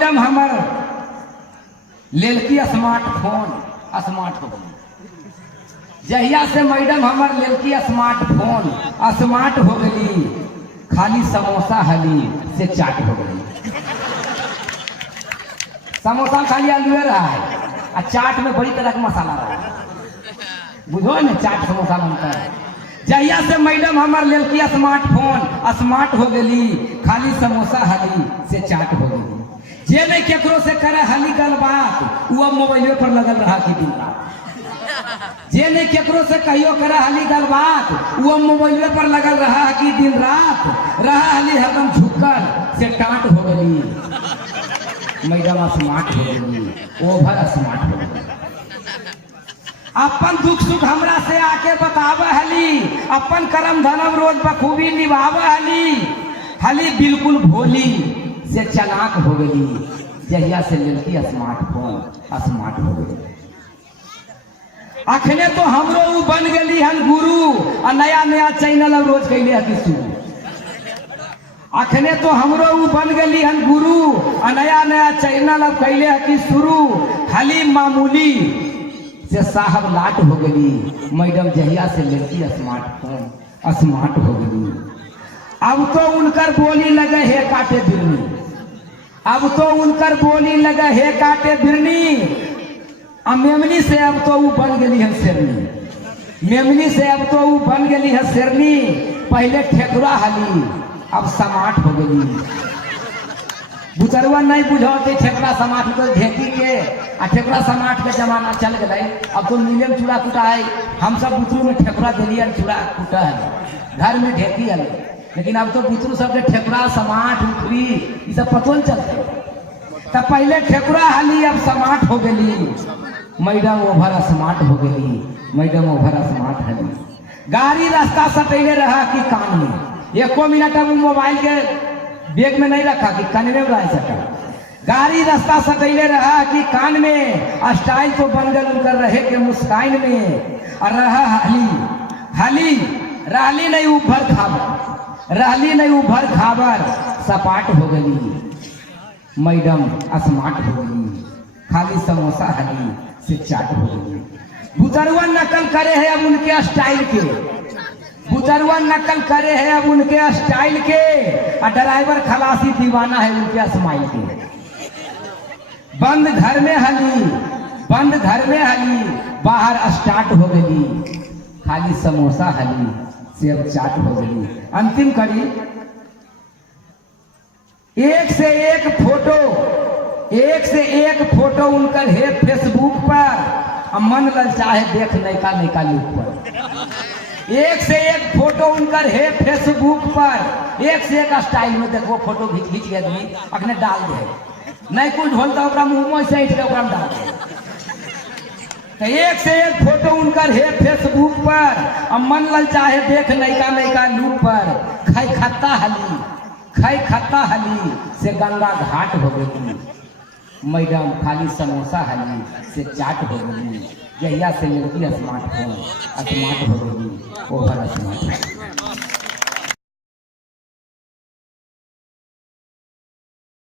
Madam हमर लेलकी smartphone smart हो गई। जहिया से मैडम हमर लेलकी स्मार्टफोन स्मार्ट हो गई, खाली समोसा हली से चाट हो गई। समोसा खाली आलूए रहा है और चाट में बड़ी तरह का मसाला रहा है, बुझो न चाट समोसा बनता है। जहिया से मैडम हमार लेलकी स्मार्टफोन स्मार्ट हो गई, खाली समोसा हली से चाट हो गई। जे नहीं केकरो से करे हली गल बात, वो मोबाइल पर लगल रहा कि दिन रात। जे नहीं केकरो से कहियो करे हली गल बात, वो मोबाइल पर लगल रहा कि दिन रात। रहा हली हरदम झुकल से टाट हो गई, मैडम स्मार्ट हो गई, ओवर स्मार्ट हो गई। अपन दुख सुख हमरा से आके बतावे हली, अपन कर्म धर्म रोज बखूबी निभावे हली। हली बिल्कुल भोली से चलाक हो गई, जहिया से लेलकी स्मार्टफोन स्मार्ट हो गई। अखने तो हमरो उ बन गई हन गुरु, और नया नया चैनल अब रोज कैले हकी शुरू। अखने तो हमरो उ बन गई हन गुरु, और नया नया चैनल अब कैले हकी शुरू। हली मामूली से साहब लाट हो गई, मैडम जहिया से लेलकी स्मार्टफोन स्मार्ट हो गई। अब तो उनकर बोली लगे हे काटे बिरनी, अब तो उनकर बोली लगे हे काटे बिरनी। मेमनी से अब तो वो बन गई है शेरनी, मेमनी से अब तो वो बन गई है शेरनी। पहले ठेकुरा हली अब समाट हो गई। बुचरवा नहीं बुझो कि ठेकुरा समाट तो ढेकी के आ ठेकुरा समाट के जमाना चल गए। अब तो नीले में चूड़ा कुटा है, हम सब बुतरू में ठेकुरा दिलिए चूड़ा कुटा है, घर में ढेकी है। लेकिन अब तो बुतरू सबके ठेकुरा समाट उखरी ये सब पतो नहीं चलते। तब पहले ठेकुरा हली अब समाट हो गई, मैडम ओवर स्मार्ट हो गई, मैडम ओवर स्मार्ट हली। गाड़ी रास्ता सटैले रहा कि कान में, एको मिनट अब मोबाइल के बैग में नहीं रखा कि कान में रह सका। गाड़ी रास्ता सटैले रहा कि कान में, स्टाइल तो बन गल उनकर रहे के मुस्कान में। और रहा हली हली रहली नहीं उभर खाबर, रहली नहीं उभर खाबर सपाट हो गई, मैडम स्मार्ट हो गई। खाली समोसा हली से चाट हो गई। बुतरुआ नकल करे है अब उनके स्टाइल के, बुतरुआ नकल करे है अब उनके स्टाइल के। और ड्राइवर खलासी दीवाना है उनके स्माइल के। बंद घर में हली, बंद घर में हली, बाहर स्टार्ट हो गई, खाली समोसा हली से अब चाट हो गई। अंतिम कड़ी एक से एक फोटो, एक से एक फोटो उनकर है फेसबुक पर, मन ललचाहे देख नैका नैका लुक पर। एक से एक फोटो उनकर है फेसबुक पर, एक से एक स्टाइल में देखो फोटो खींच खींच के आदमी अपने डाल दे, नहीं कुछ ढोल तो मुंह से डाल दे। तो एक से एक फोटो उनकर है फेसबुक पर, मन ललचाहे देख नैका नैका लुक पर। खाई खत्ता हली, खाई खत्ता हली से गंगा घाट हो गई, मैडम खाली समोसा हली से चाट हो गई। जहिया से लेलकी स्मार्टफोन स्मार्ट हो गई, ओवर स्मार्ट।